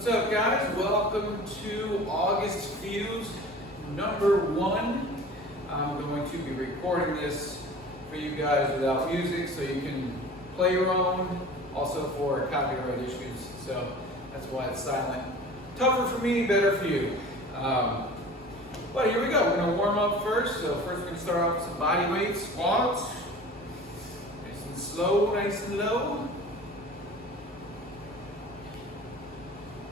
What's up, guys? Welcome to August Fuse number 1. I'm going to be recording this for you guys without music so you can play your own, also for copyright issues, so that's why it's silent. Tougher for me, better for you. But here we go. We're going to warm up first. So first we're going to start off with some body weight squats. Nice and slow, nice and low.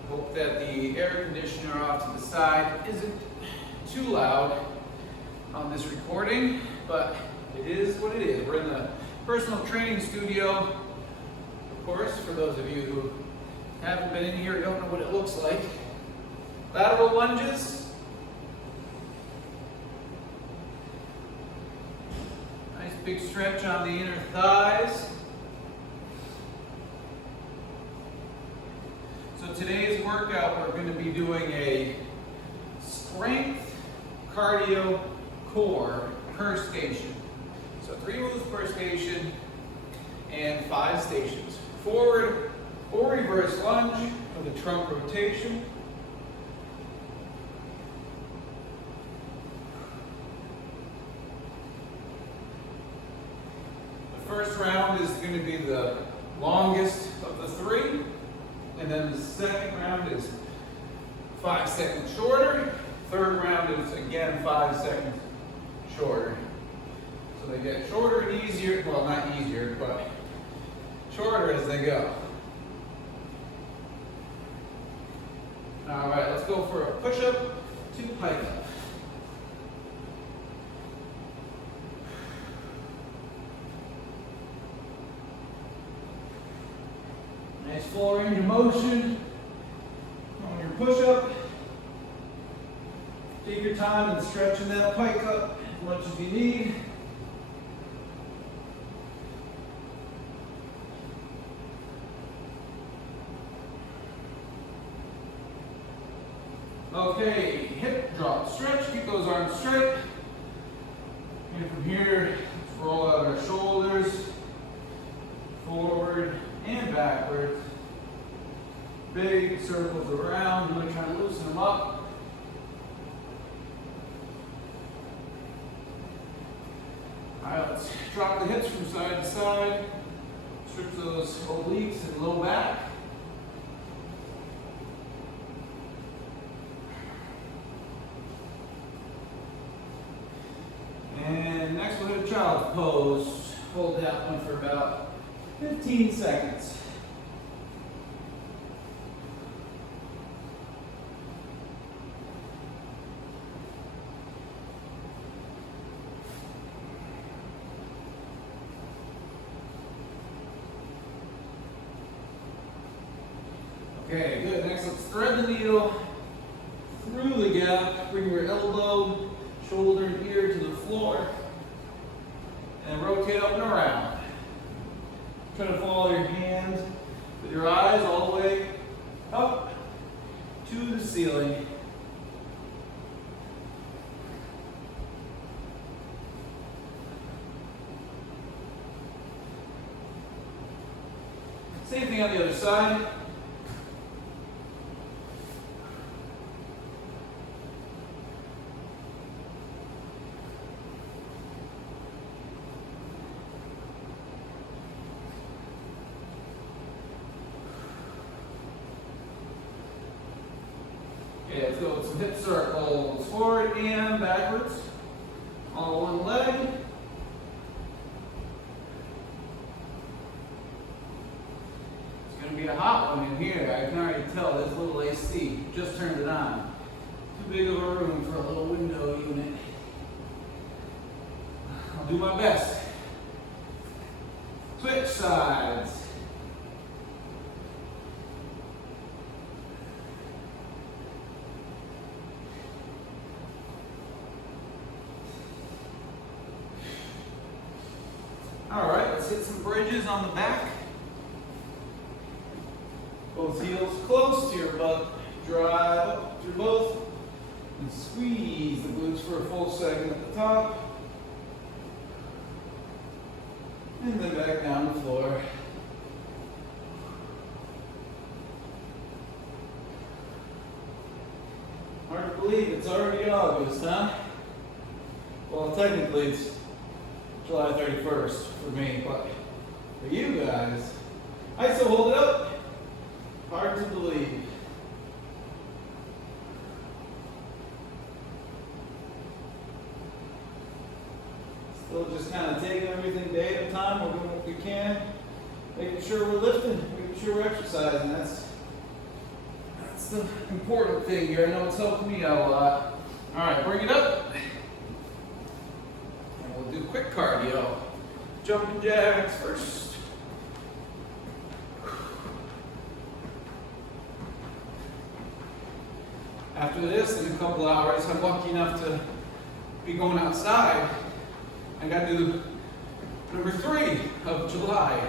Hope that the air conditioner off to the side isn't too loud on this recording, but it is what it is. We're in the personal training studio. Of course, for those of you who haven't been in here, don't know what it looks like. Lateral lunges. Nice big stretch on the inner thighs. So today's workout, we're going to be doing a strength cardio core per station. So 3 moves per station and 5 stations. Forward or reverse lunge with a trunk rotation. The first round is going to be the longest of the 3. And then the second round is 5 seconds shorter. Third round is again 5 seconds shorter. So they get shorter and easier, well not easier, but shorter as they go. All right, let's go for a push-up to pike up. Nice full range of motion on your push-up. Take your time and stretching that pike up as much as you need. Okay, hip drop stretch. Keep those arms straight. And from here, let's roll out our shoulders forward and backwards. Big circles around, really trying to loosen them up. Alright, let's drop the hips from side to side. Strip those obliques and low back. And next we'll hit a child's pose. Hold that one for about 15 seconds. Okay, good. Next, let's thread the needle through the gap. Bring your elbow, shoulder, and ear to the floor. And rotate up and around. Try to follow your hands with your eyes all the way up to the ceiling. Same thing on the other side. Okay, let's go with some hip circles, forward and backwards, on one leg. It's going to be a hot one in here. I can already tell this little AC. Just turned it on. Too big of a room for a little window unit. I'll do my best. Switch sides. All right, let's hit some bridges on the back. Both heels close to your butt. Drive up through both and squeeze the glutes for a full second at the top. And then back down the floor. believe it's already August, huh? Well, technically it's July 31st for me, but for you guys, I still hold it up. Hard to believe. Still just kind of taking everything day at a time. We're doing what we can, making sure we're lifting, making sure we're exercising. That's the important thing here. I know it's helping me out a lot. All right, bring it up. And we'll do quick cardio. Jumping jacks first. After this, in a couple hours, I'm lucky enough to be going outside. I got to do number 3 of July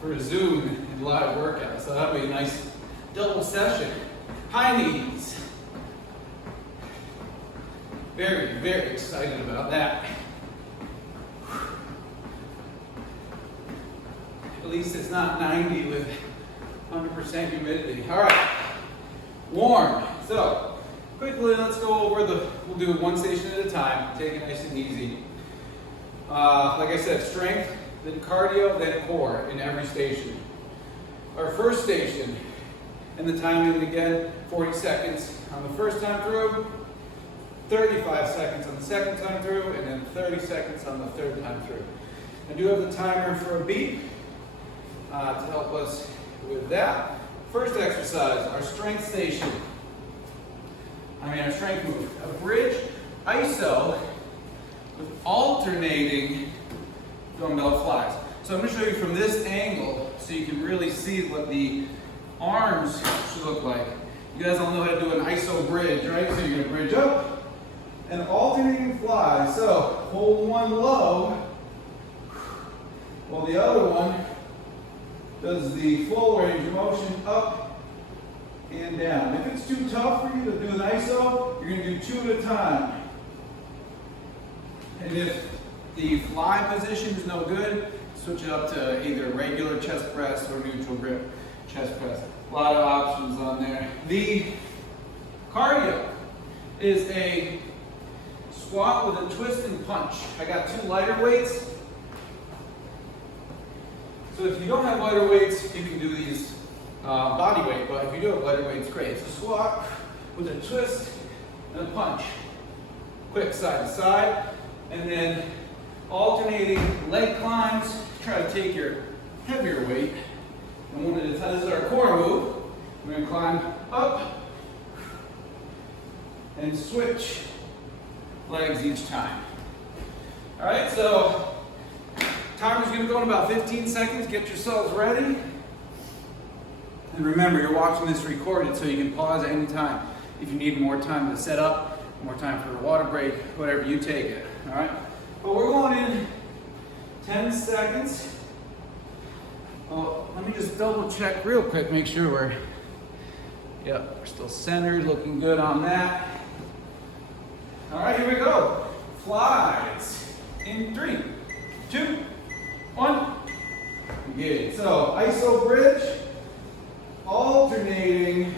for a Zoom and live workout. So that'll be a nice double session. High knees. Very, very excited about that. At least it's not 90 with 100% humidity. All right, warm. So quickly, let's go over we'll do one station at a time. Take it nice and easy. Like I said, strength, then cardio, then core in every station. Our first station, and the timing again, 40 seconds on the first time through, 35 seconds on the second time through, and then 30 seconds on the third time through. I do have the timer for a beat to help us with that. First exercise, our strength station. Our strength move. A bridge iso with alternating dumbbell flies. So I'm going to show you from this angle so you can really see what the arms should look like. You guys all know how to do an iso bridge, right? So you're going to bridge up and alternating fly. So hold one low while the other one does the full range of motion up and down. If it's too tough for you to do an iso, you're going to do 2 at a time. And if the fly position is no good, switch it up to either regular chest press or neutral grip chest press. A lot of options on there. The cardio is a squat with a twist and punch. I got 2 lighter weights. So if you don't have lighter weights, you can do these body weight, but if you do have lighter weights, great. It's a squat with a twist and a punch. Quick side to side, and then alternating leg climbs. Try to take your heavier weight, and one at a time. This is our core move. We're going to climb up and switch legs each time. All right, so timer's going to go in about 15 seconds. Get yourselves ready. And remember, you're watching this recorded, so you can pause at any time. If you need more time to set up, more time for a water break, whatever, you take it. All right? But we're going in 10 seconds. Well, let me just double check real quick, make sure we're still centered, looking good on that. All right, here we go. Flies in 3, 2, 1. Good. So iso bridge, alternating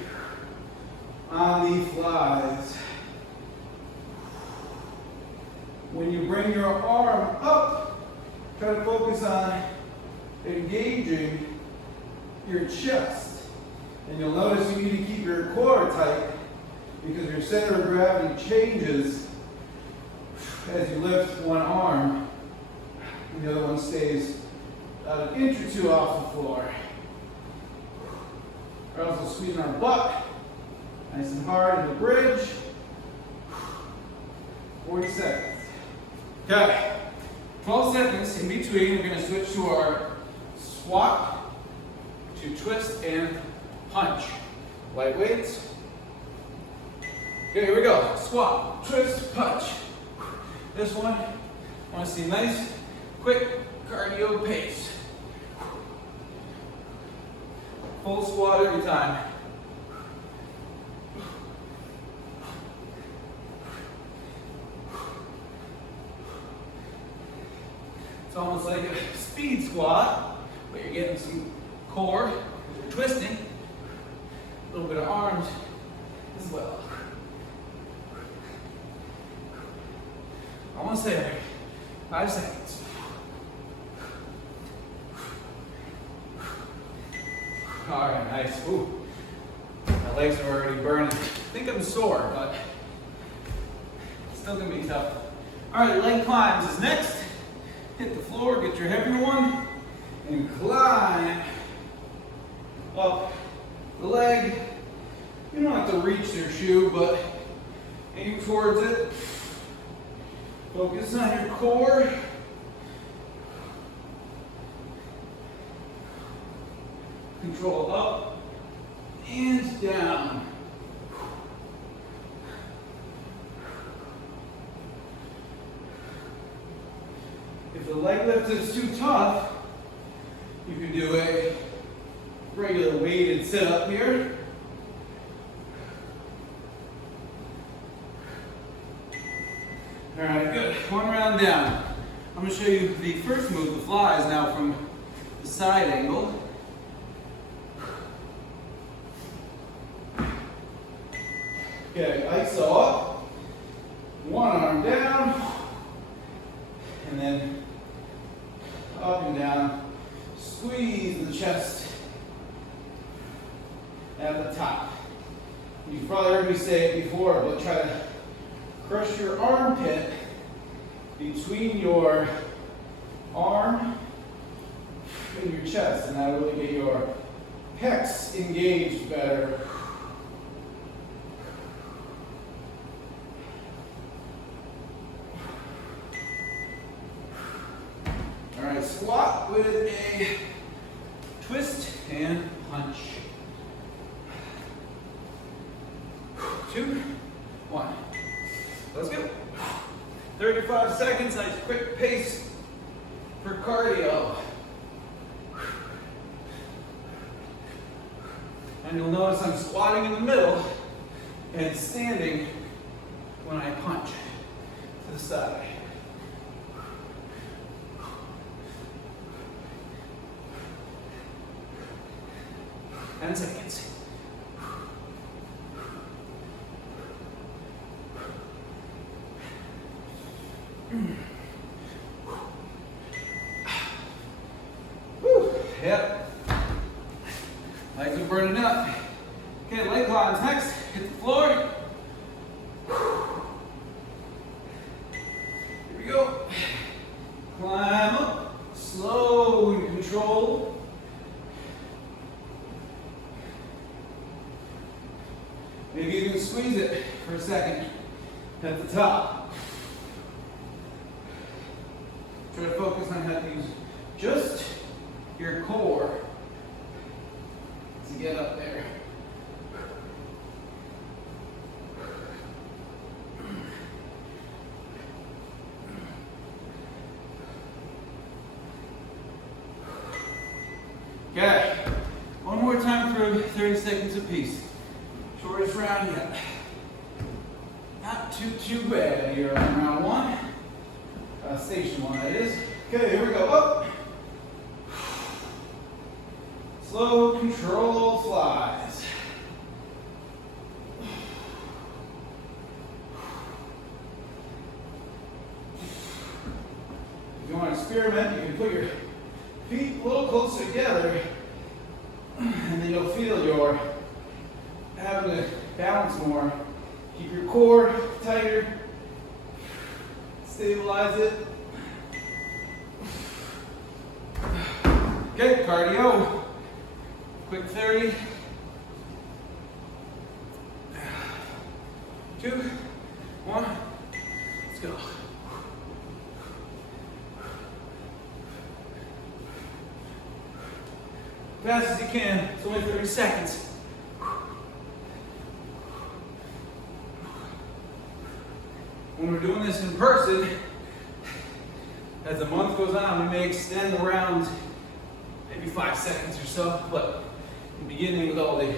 on the flies. When you bring your arm up, try to focus on engaging your chest. And you'll notice you need to keep your core tight because your center of gravity changes as you lift one arm and the other one stays about an inch or 2 off the floor. We're also squeezing our butt nice and hard in the bridge. 40 seconds. Okay, 12 seconds in between. We're going to switch to our squat, to twist and punch. Light weights. Okay, here we go. Squat, twist, punch. This one, I want to see nice, quick cardio pace. Full squat every time. It's almost like a speed squat, but you're getting some core, you're twisting, a little bit of arms as well. Almost there. 5 seconds. All right, nice. Ooh, my legs are already burning. I think I'm sore, but it's still gonna be tough. All right, leg climbs is next. Hit the floor, get your heavier one, and climb up the leg. You don't have to reach your shoe, but aim towards it. Focus on your core. Control up and down. If the leg lift is too tough, you can do a regular weighted sit-up here. All right, good. One round down. I'm going to show you the first move, the flies, now from the side angle. Okay, ISO up, one arm down, and then up and down. Squeeze the chest at the top. You've probably heard me say it before, but try to crush your armpit between your arm and your chest, and that'll really get your pecs engaged better. All right, squat with a twist and punch. 2, 1. Let's go. 35 seconds, nice quick pace for cardio. And you'll notice I'm squatting in the middle and standing when I punch to the side. Ten seconds. Whew. Yep. Legs are burning up. Okay, leg climbs next. Hit the floor. Here we go. Climb up. Slow and controlled. Maybe you can squeeze it for a second at the top. Try to focus on how to use just your core to get up there. Okay, one more time for 30 seconds apiece. Shortest round yet. Not too bad here on round one. Station one, that is. Okay, here we go. Up. Slow, controlled flies. If you want to experiment, you can put your feet a little closer together, and then you'll feel you're having to balance more. Keep your core tighter. Stabilize it. Okay, cardio. Quick 30. 2, 1. Let's go. Fast as you can. It's only 30 seconds. When we're doing this in person, as the month goes on, we may extend the round maybe 5 seconds or so, but in the beginning, with all the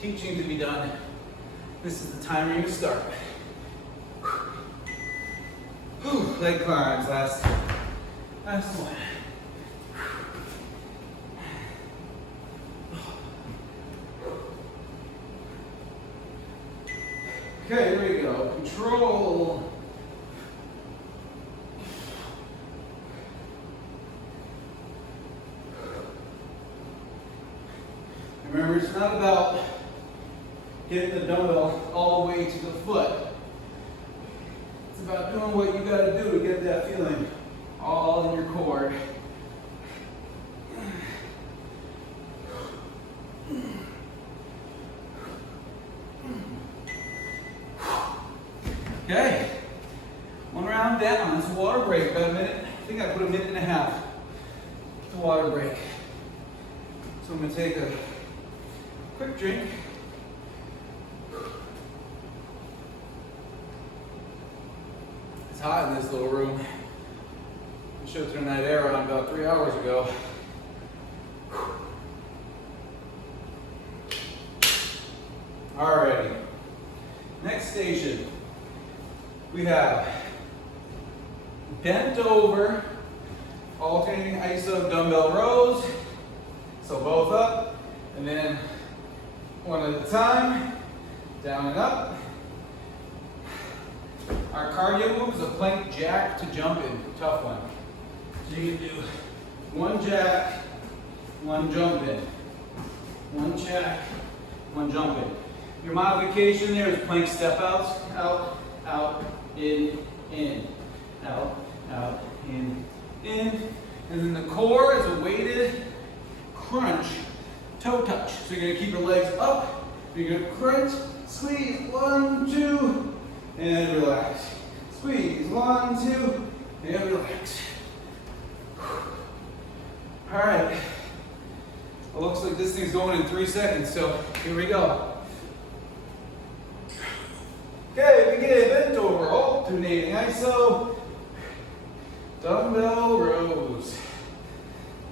teaching to be done, this is the time you're going to start. Whew, leg climbs, last one. Okay, here we go. Control. Remember, it's not about getting the dumbbell all the way to the foot. It's about doing what you got to do to get that feeling all in your core. Okay, one round down. It's a water break, about a minute. I think I put a minute and a half. It's a water break. So I'm going to take a quick drink. It's hot in this little room. I should turn that air on about 3 hours ago. Alrighty. Next station. We have bent over, alternating iso dumbbell rows. So both up, and then one at a time, down and up. Our cardio move is a plank jack to jump in, tough one. So you can do one jack, one jump in. One jack, one jump in. Your modification there is plank step outs, out, out, in, out, out, in. And then the core is a weighted crunch, toe touch. So you're gonna keep your legs up, you're gonna crunch, squeeze, 1, 2, and relax. Squeeze, 1, 2, and relax. All right, it looks like this thing's going in 3 seconds, so here we go. Okay, begin, bent over, alternating iso, dumbbell rows.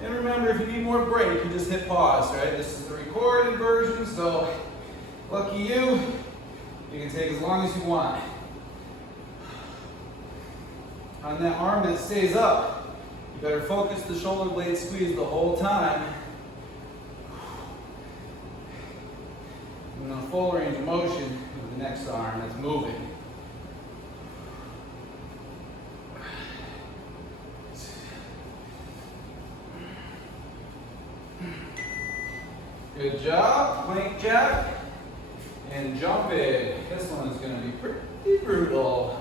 And remember, if you need more break, you just hit pause, right? This is the recorded version, so lucky you, you can take as long as you want. On that arm that stays up, you better focus the shoulder blade squeeze the whole time. And then full range of motion with the next arm that's moving. Good job, plank jack, and jump in. This one is going to be pretty brutal.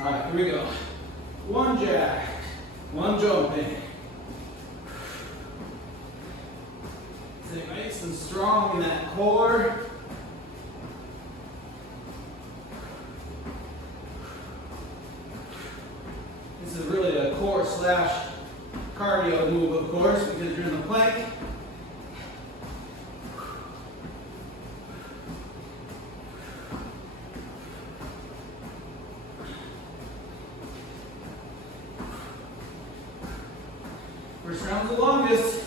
All right, here we go. One jack, one jump in. Stay nice and strong in that core. This is really a core slash cardio move, of course, because you're in the plank. First round's the longest.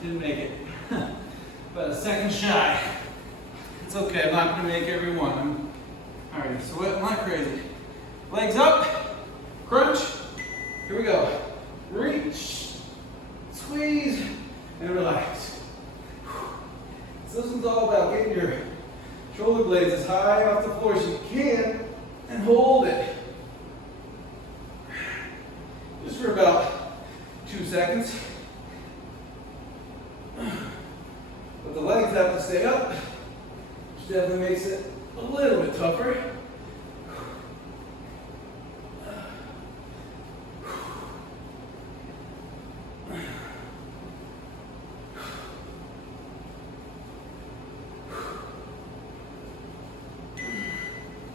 Didn't make it. But a second shy. It's okay, I'm not going to make every one. I'm already sweating like crazy. Legs up, crunch. Here we go. Reach, squeeze, and relax. So this one's all about getting your shoulder blades as high off the floor as you can and hold it. Just for about 2 seconds. But the legs have to stay up, which definitely makes it a little bit tougher.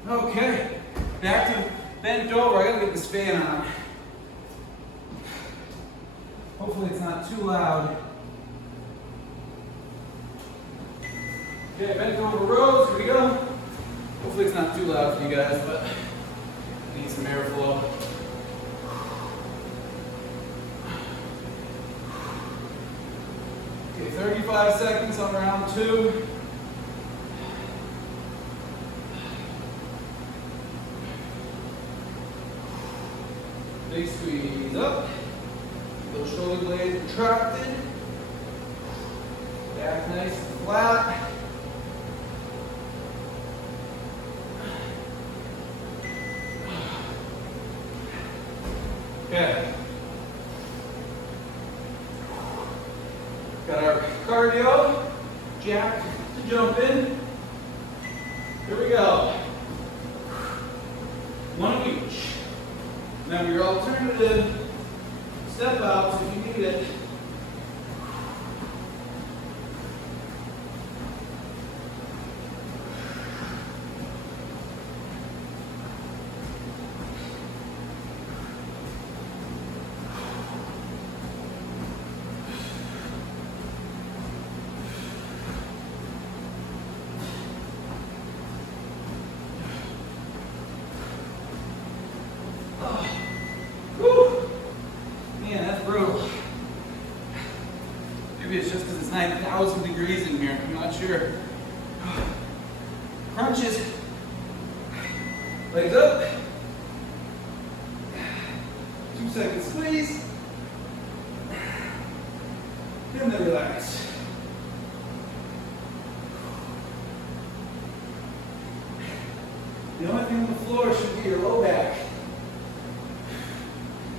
Okay, back to bent over. I gotta get this fan on. Hopefully it's not too loud. Okay, bent over rows, here we go. Hopefully it's not too loud for you guys, but I need some airflow. Okay, 35 seconds on round 2. Big squeeze up. Those shoulder blades retracted. Back nice and flat. jack to jump in. Here we go. One of each. Now your alternative step outs if you need it. Man, that's brutal. Maybe it's just because it's 9,000 degrees in here. I'm not sure. Crunches. Legs up. 2 second squeeze. And then relax. The only thing on the floor should be your low back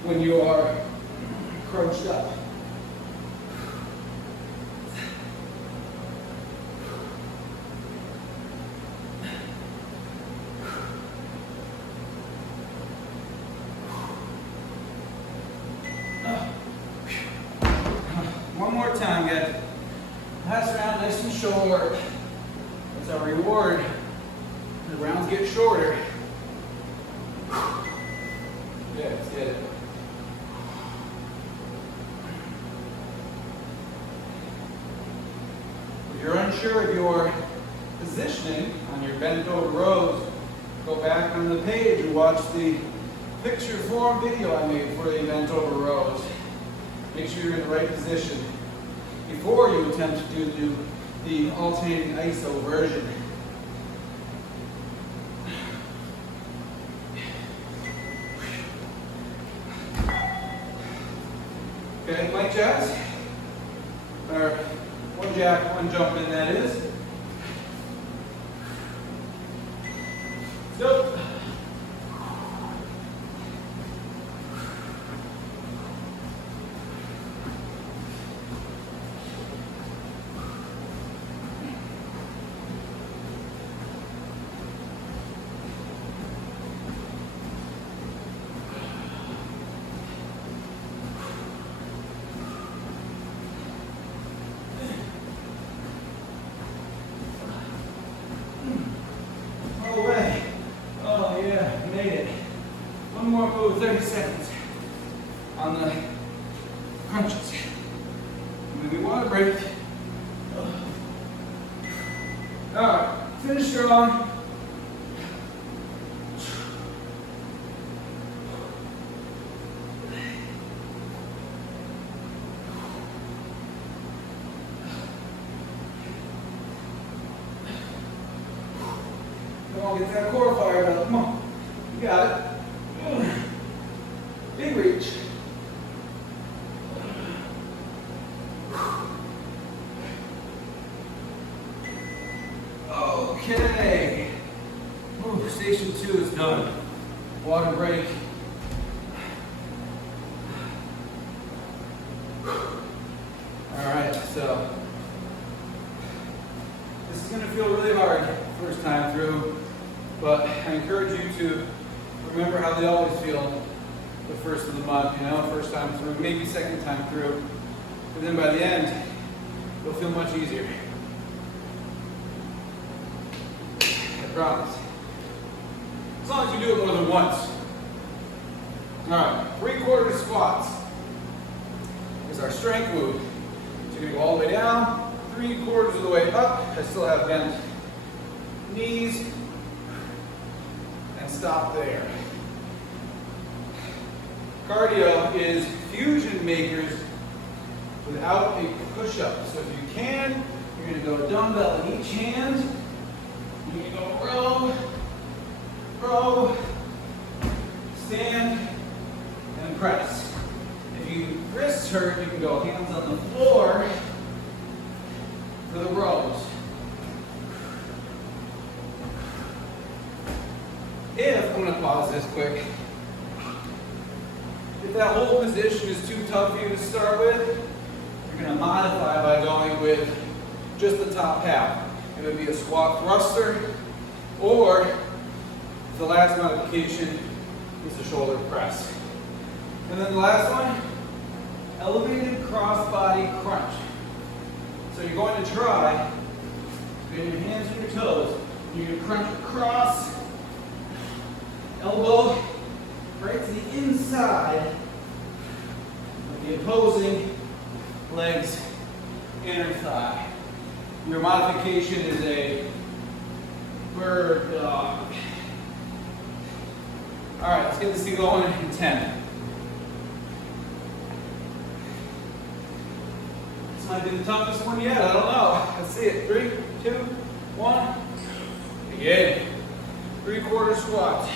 when you are crunched up. One more time, guys. Pass around nice and short. That's our reward. The rounds get shorter. Yeah, let's get it. If you're unsure of your positioning on your bent over rows, go back on the page and watch the picture form video I made for the bent over rows. Make sure you're in the right position before you attempt to do the alternating ISO version. Okay, plank jacks, or one jack, one jump in, that is. Let's go. Made it. One more move, 30 seconds on the crunches. Maybe water break. Alright, finish strong. Come on, get that core fired up. Come on. You got it. Big reach. Okay. Ooh, station 2 is done. Water break. Alright, so this is going to feel really hard first time through, but I encourage you to remember how they always feel the first of the month, first time through, maybe second time through. But then by the end, it'll feel much easier. I promise. As long as you do it more than once. Alright, 3/4 squats is our strength move. So you're going to go all the way down, 3/4 of the way up. I still have bent knees, and stop there. Cardio is fusion makers without a push-up. So if you can, you're going to go dumbbell in each hand. You're going to go row, row, stand, and press. If your wrists hurt, you can go hands on the floor for the rows. If, I'm going to pause this quick, if that whole position is too tough for you to start with, you're going to modify by going with just the top half. It would be a squat thruster, or the last modification is the shoulder press. And then the last one, elevated cross-body crunch. So you're going to try, getting your hands on your toes, you're going to crunch across, elbow right to the inside of the opposing leg's inner thigh. Your modification is a bird dog. All right, let's get this thing going in 10. This might be the toughest one yet, I don't know. Let's see it. 3, 2, 1. Begin. 3/4 squat.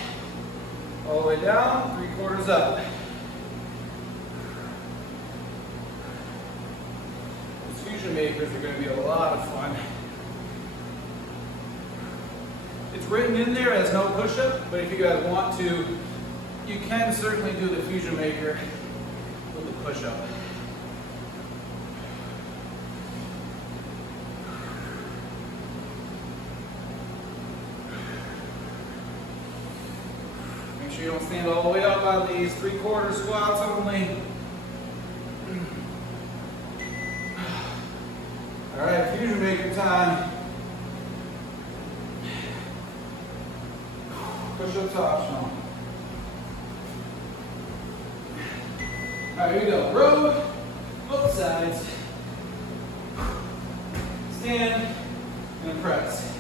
All the way down, 3/4 up. These fusion makers are going to be a lot of fun. It's written in there as no push-up, but if you guys want to, you can certainly do the fusion maker with the push-up. Make sure you don't stand all the way up on these 3/4 squats only. All right, fusion maker time. Push-ups optional. All right, here we go. Row, both sides. Stand and press.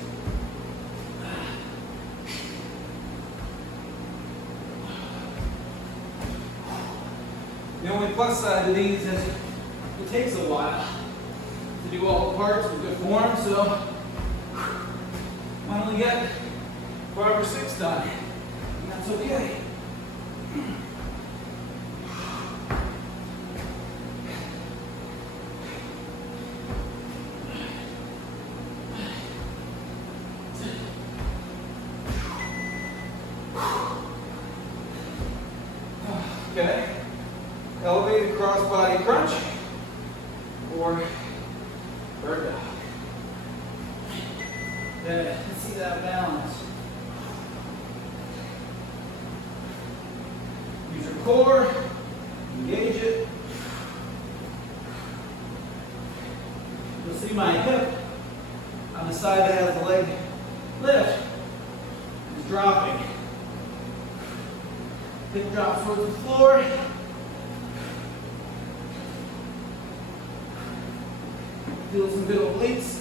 The only plus side to these is it takes a while to do all the parts with good form, so might only get 5 or 6 done. And that's okay. Okay. Elevated cross-body crunch or bird dog. Yeah, let's see that balance. Use your core, engage it. You'll see my hip on the side that has the leg lift is dropping. Hip drops towards the floor. Feel some good obliques.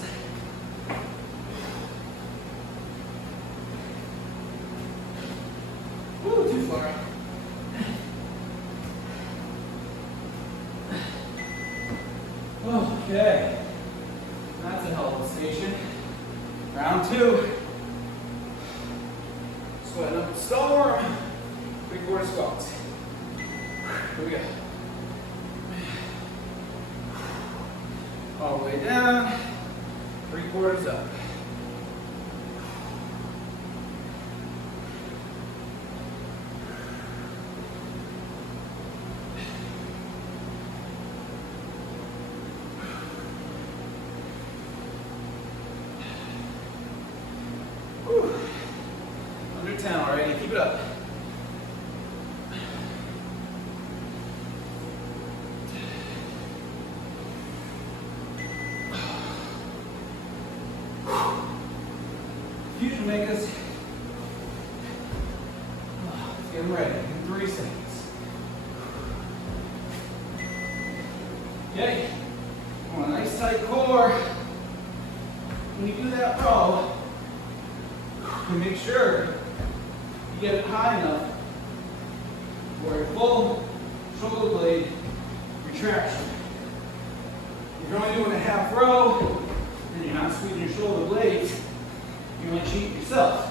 Woo, too far. Okay, that's a hell of a station. Round 2. Sweating up a storm. 3/4 squats. Here we go. All the way down. 3/4 up. Whew. Under 10 already. Keep it up. Fusion makers. Let's get them ready in 3 seconds. Okay. Want a nice tight core. When you do that row, you make sure you get it high enough for a full shoulder blade retraction. If you're only doing a half row and you're not squeezing your shoulder blades, you're going to cheat yourself.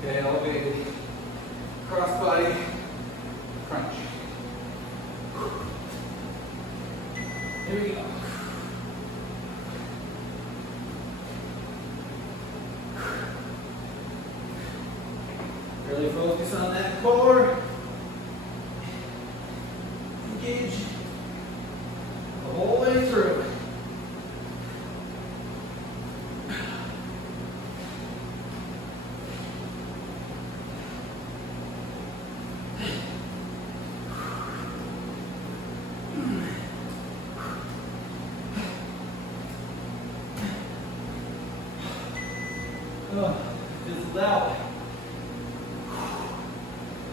Okay, elevated cross-body crunch. Here we go. Really focus on that core. Engage the whole way through. Fizzled out.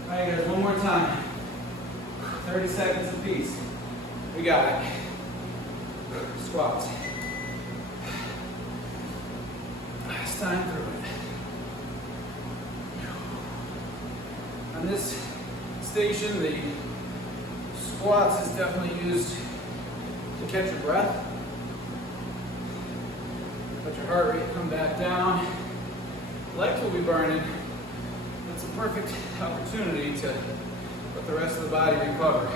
Alright guys, one more time. 30 seconds apiece. We got it. Squats. Last time through it. On this station, the squats is definitely used to catch your breath. Let your heart rate come back down. Legs will be burning. It's a perfect opportunity to let the rest of the body recover.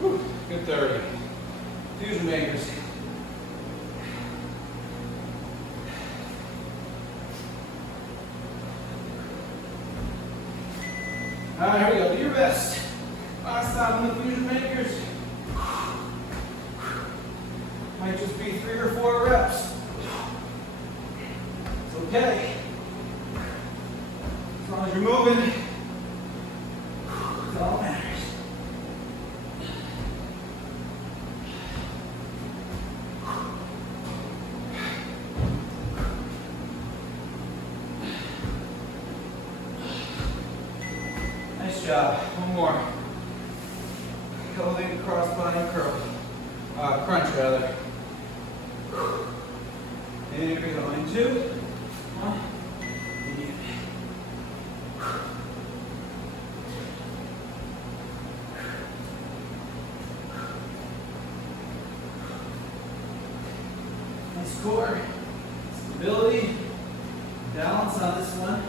Whew, good 30. Fusion makers. All right, here we go. Do your best. Last time on the fusion makers. Might just be 3 or 4 reps. It's okay. As long as you're moving, it's all that matters. Nice job. One more. Elevated cross body curl. Crunch rather. And here we go. In 2, 1. Nice core. Stability. Balance on this one.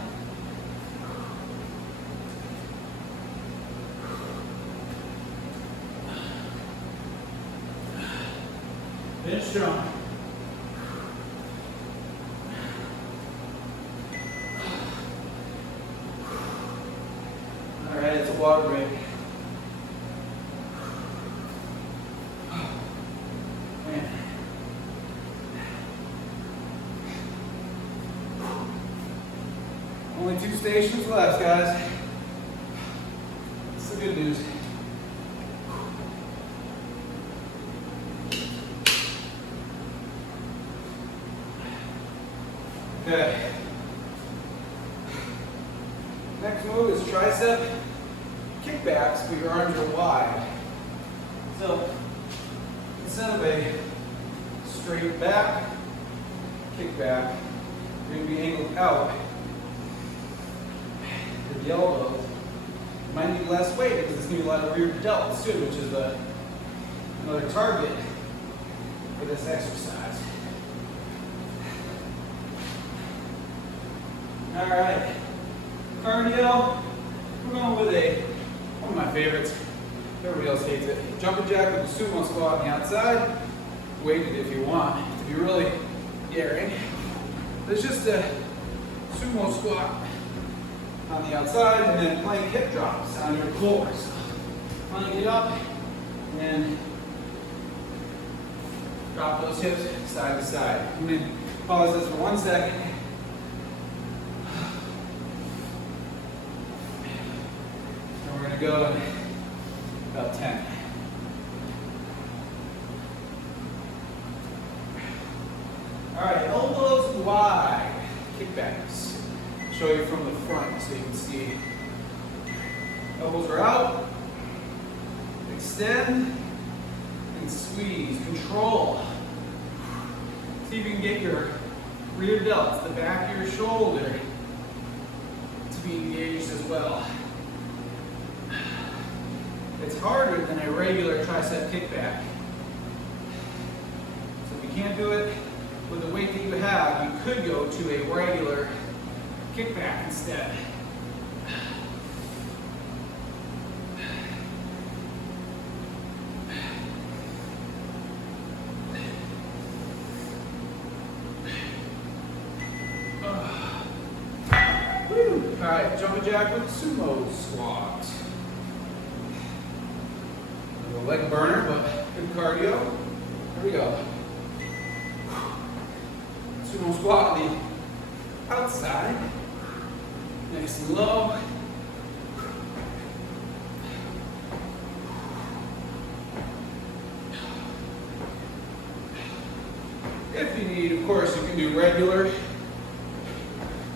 Finish strong. All right, it's a water break. Man. Only 2 stations left, guys. That's the good news. Okay. Next move is tricep kickbacks, but your arms are wide. So instead of a straight back kickback, you're going to be angled out with the elbows. You might need less weight because it's going to be a lot of rear delts too, which is another target for this exercise. All right, cardio, we're going with one of my favorites. Everybody else hates it. Jumping jack with the sumo squat on the outside, weighted if you want to be really daring. There's just a sumo squat on the outside and then plank hip drops on your core. So plank it up and drop those hips side to side. I'm going to pause this for 1 second. We're going to go in about 10. All right, elbows wide, kickbacks. I'll show you from the front so you can see. Elbows are out, extend, and squeeze, control. See if you can get your rear delts, the back of your shoulder, to be engaged as well. It's harder than a regular tricep kickback. So if you can't do it with the weight that you have, you could go to a regular kickback instead. All right, jumping jack with sumo squat. A little leg burner, but good cardio. Here we go. Sumo squat on the outside. Nice and low. If you need, of course, you can do regular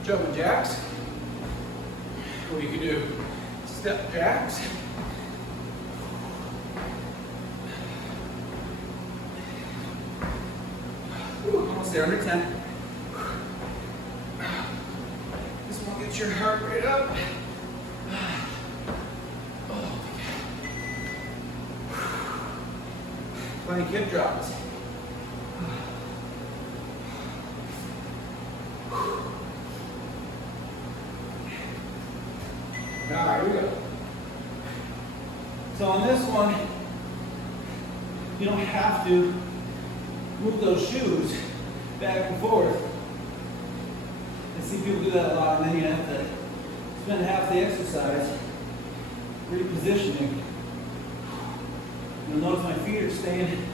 jumping jacks, or you can do step jacks. Ooh, almost there, under 10. This one gets your heart rate up. Plenty of hip drops. All right, here we go. So on this one, you don't have to move those shoes back and forth. I see people do that a lot, and then you have to spend half the exercise repositioning. You'll notice my feet are staying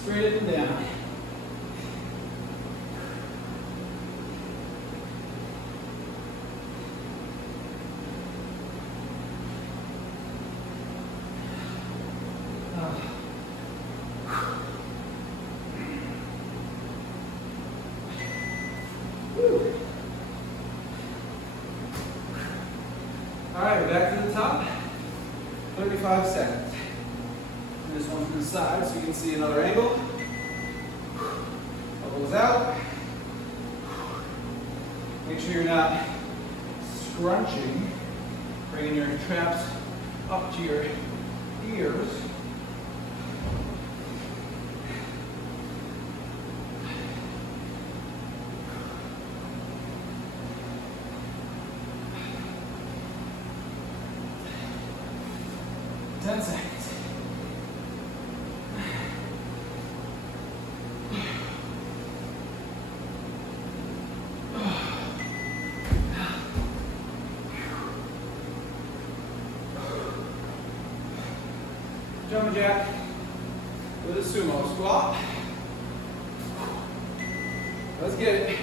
straight up and down. All right, back to the top. 35 seconds. And this one from the side so you can see another angle. Elbows out. Make sure you're not scrunching, bringing your traps up to your ears. Seconds. Jumping jack with a sumo squat. Let's get it.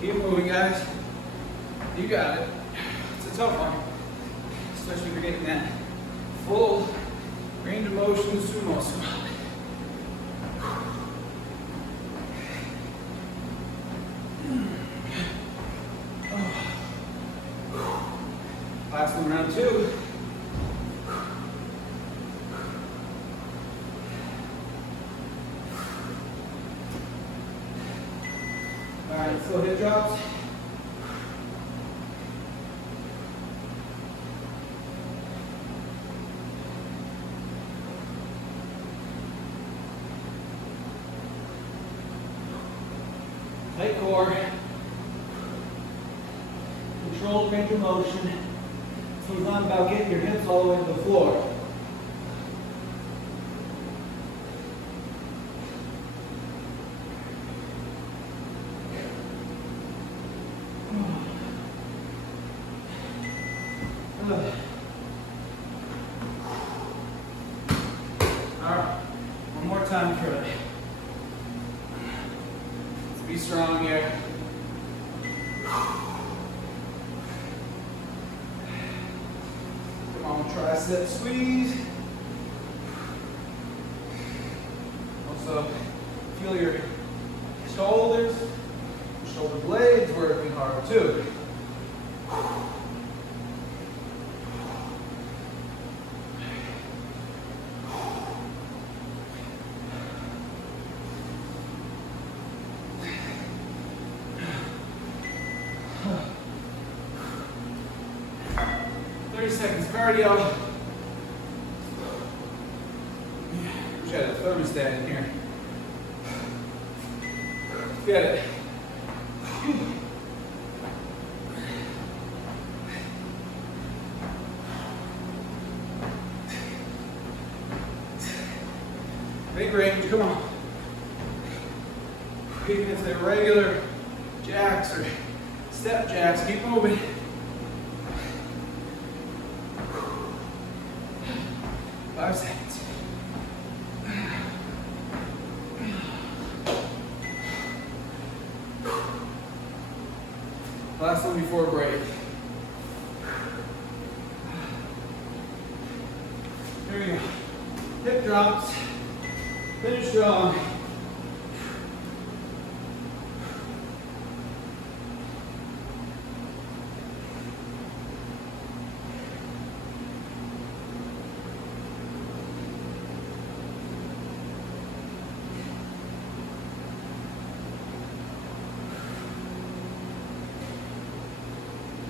Keep moving, guys. You got it. It's a tough one, especially if you're getting that full range of motion sumo squat. Last one, round 2. All right, slow hip drops. Tight core. Controlled range of motion. So it's not about getting your hips all the way to the floor. Alright, one more time for it. Let's be strong here. Come on, tricep squeeze. Also, feel your shoulders, shoulder blades working hard too. Seconds cardio. Wish I had a thermostat in here. Get it. Big range, come on. Even if they're regular jacks or step jacks, keep moving. Five seconds. Last one before break. Here we go. Hip drops. Finish strong.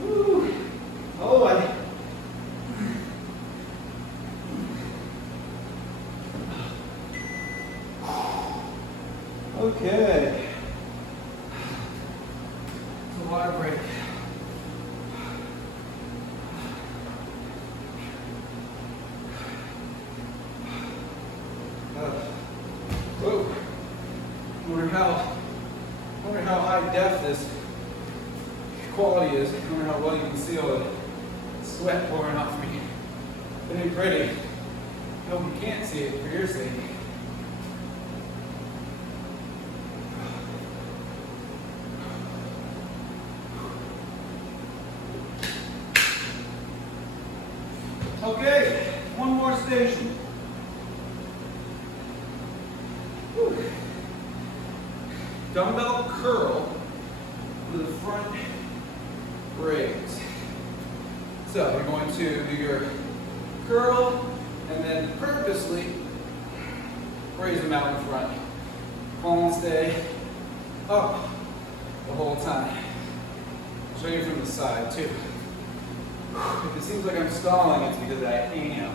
Woo. Oh, buddy. Okay. It's a water break. Whoa. Wonder how high def this quality is. I wonder how well you can see all the sweat pouring off me. It ain't pretty. I hope you can't see it for your sake. Okay, one more station. Whew. Dumbbell curl with the front raise. So you're going to do your curl and then purposely raise them out in front. Hold and stay up the whole time. I'll show you from the side too. If it seems like I'm stalling, it's because I am.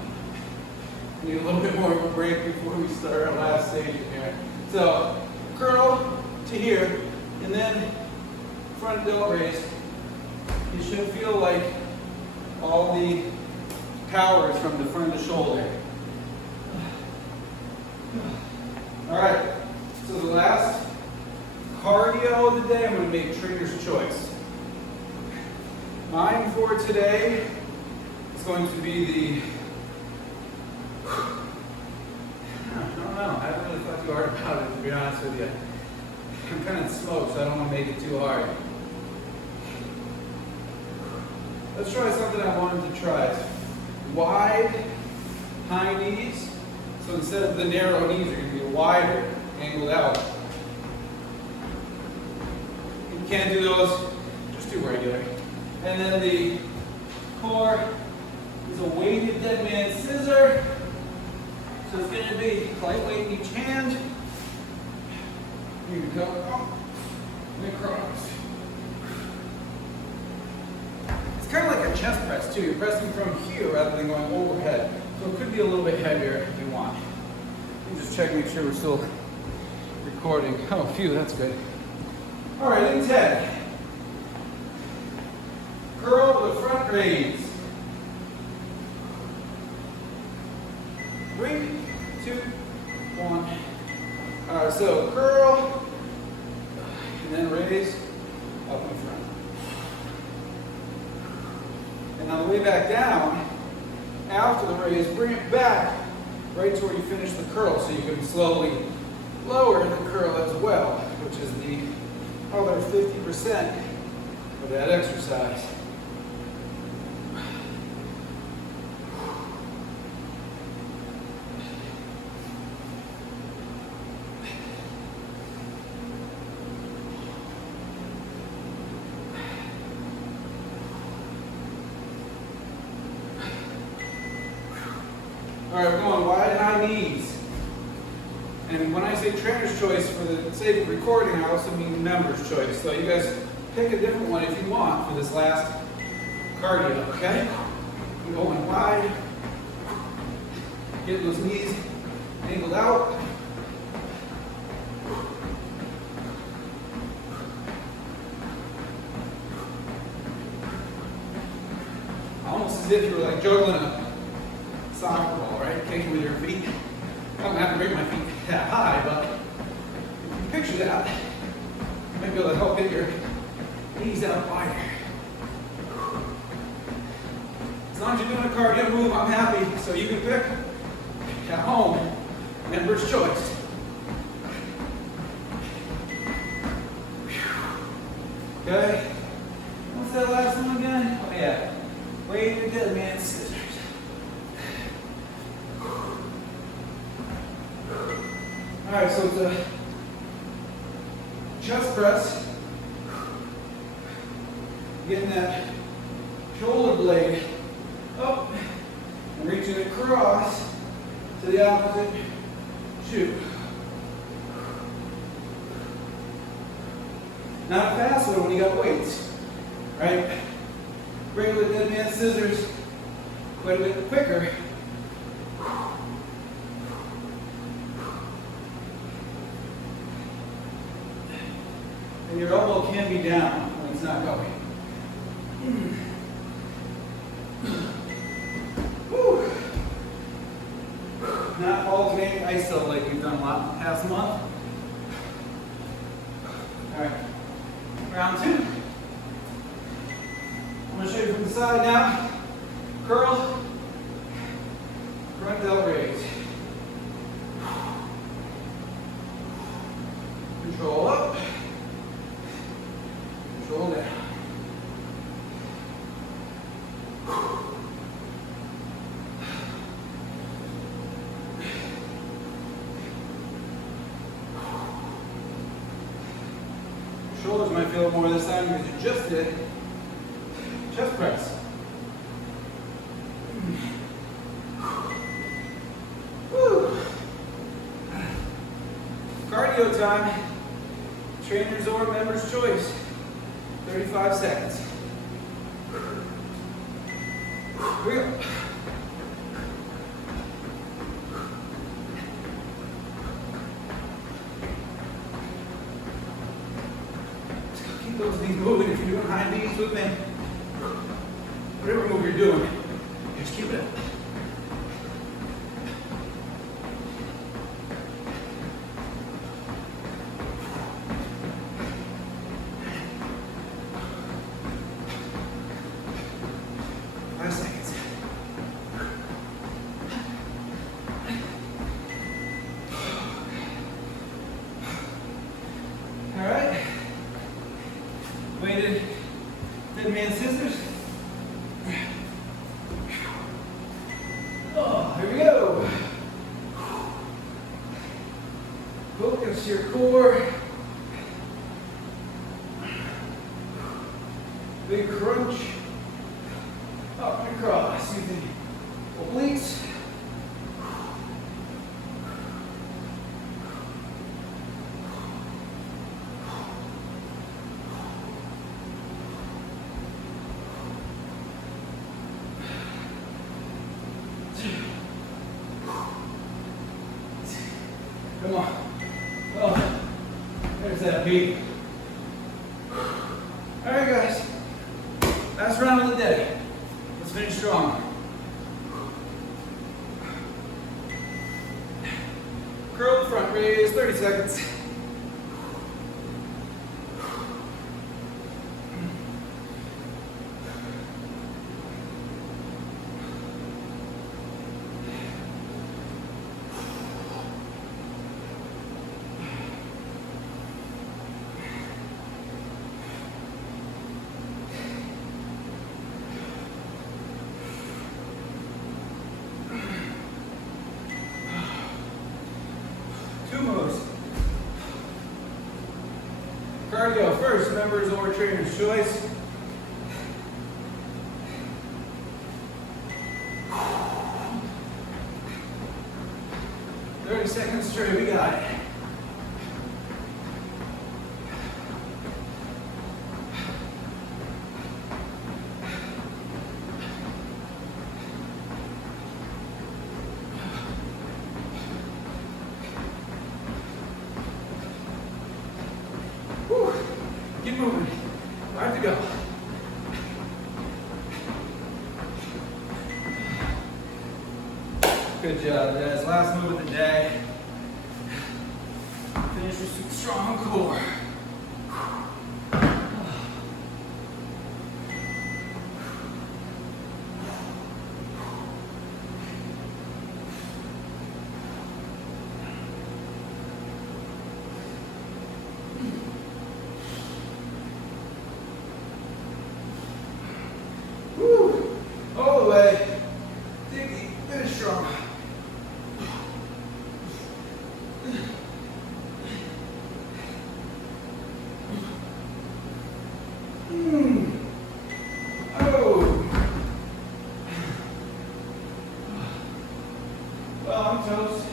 I need a little bit more of a break before we start our last stage here. So, curl to here, and then front delt raise. You should feel like all the power is from the front of the shoulder. All right, so the last cardio of the day, I'm going to make trainer's choice. Mine for today is going to be the, I don't know, I haven't really thought too hard about it, to be honest with you. I'm kind of smoked, so I don't want to make it too hard. Let's try something I wanted to try. It's wide high knees. So instead of the narrow knees, they're going to be wider, angled out. If you can't do those, just do regular. And then the core is a weighted dead man scissor. So it's going to be lightweight in each hand. Here we go. Up and across. It's kind of like a chest press too. You're pressing from here rather than going overhead. So it could be a little bit heavier if you want. Let me just check, make sure we're still recording. Oh, phew, that's good. All right, in 10. Curl with a front raise. 3, 2, 1. All right, so curl, and then raise up in front. And on the way back down, after the raise, bring it back right to where you finish the curl, so you can slowly lower the curl as well, which is the other 50% of that exercise. All right, we're going wide high knees. And when I say trainer's choice, for the sake of recording, I also mean member's choice. So you guys pick a different one if you want for this last cardio, okay? I'm going wide, getting those knees angled out. Almost as if you were like juggling a soccer ball, right? Kicking with your feet. I'm gonna have to break my feet. that high, but if you picture that, you might be able to help get your knees out wider. As long as you're doing a cardio move, I'm happy. So you can pick at home, member's choice. Okay, what's that last one again? Oh yeah, weighted dead man scissors. All right, so it's a chest press. Getting that shoulder blade up and reaching across to the opposite shoe. Not a fast one when you got weights, right? Regular dead man scissors, quite a bit quicker. And your elbow can be down when it's not going. Whew. Not alternating iso like we've done a lot in the past month. All right, round two. I'm going to show you from the side now. Curl, front delt raise. Control up, control down. Shoulders might feel more this time because you just did chest press. Woo. Cardio time. Trainer's or member's choice. 35 seconds. Here we go. Keep those knees moving if you're doing high knees with me. Whatever move you're doing, just keep it up. Weighted dead man scissors. Oh, here we go. Focus your core. Big crunch. Up and across. Use the obliques. Come on. Oh, there's that beat. All right, guys. Last round of the day. Let's finish strong. Curl the front raise, 30 seconds. Cardio first, members or trainer's choice. Seconds straight, we got it. Whew. Get moving. 5 to go. Good job, guys. Last move of the day. interesting, strong core. Woo! All the way. Dig deep, finish strong. Oh. Well, I'm toast.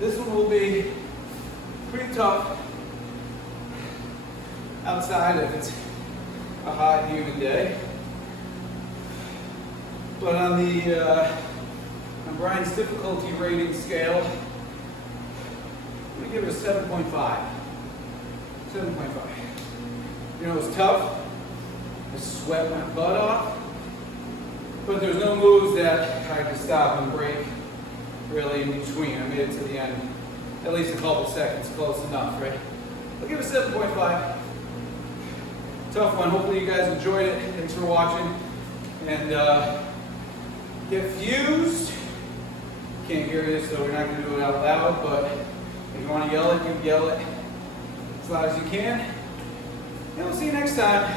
This one will be pretty tough outside if it's a hot, humid day. But on the on Brian's difficulty rating scale, I'm gonna give it a 7.5. 7.5. You know, it's tough. I sweat my butt off, but there's no moves that I can stop and break really in between. I made it to the end, at least a couple seconds, close enough, right? I'll give it a 7.5. Tough one. Hopefully you guys enjoyed it. Thanks for watching. And get fused. Can't hear you, so we're not going to do it out loud, but if you want to yell it, you can yell it as loud as you can. And we'll see you next time.